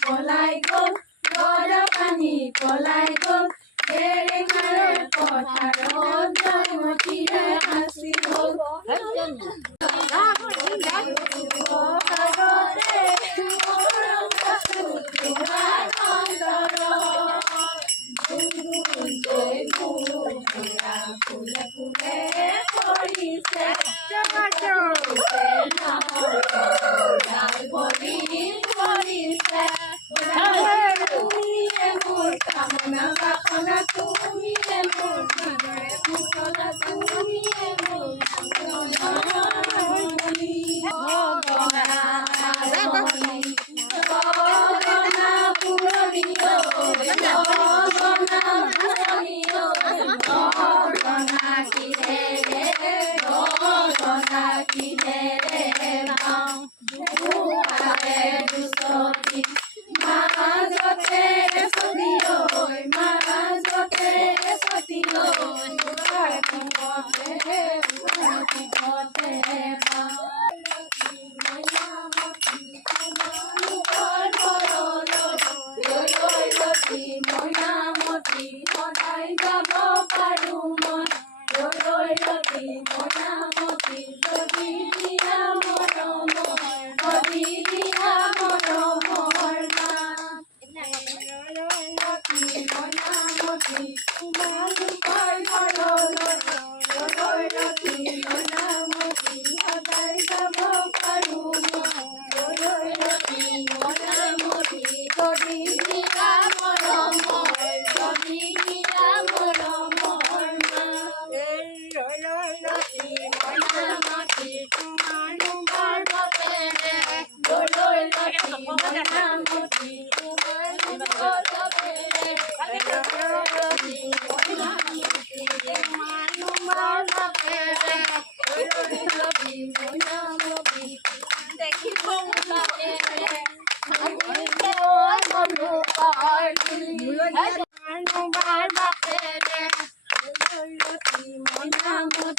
পলাই গ'ল গৰা পানী পলাই গ'ল এৰেঙাৰে পথাৰত জয়মতীৰে সাঁচি হ'ল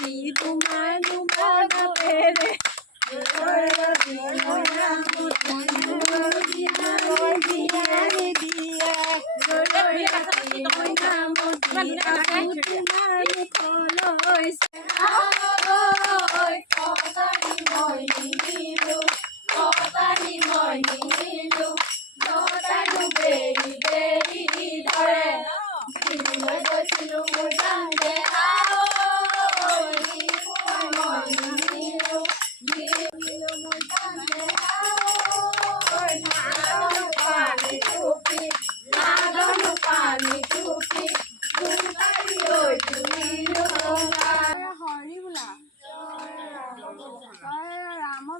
si tu mano para pere ora viola ora via via via ora via si tu mano para pere ora via via via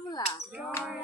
Lovla. Glory.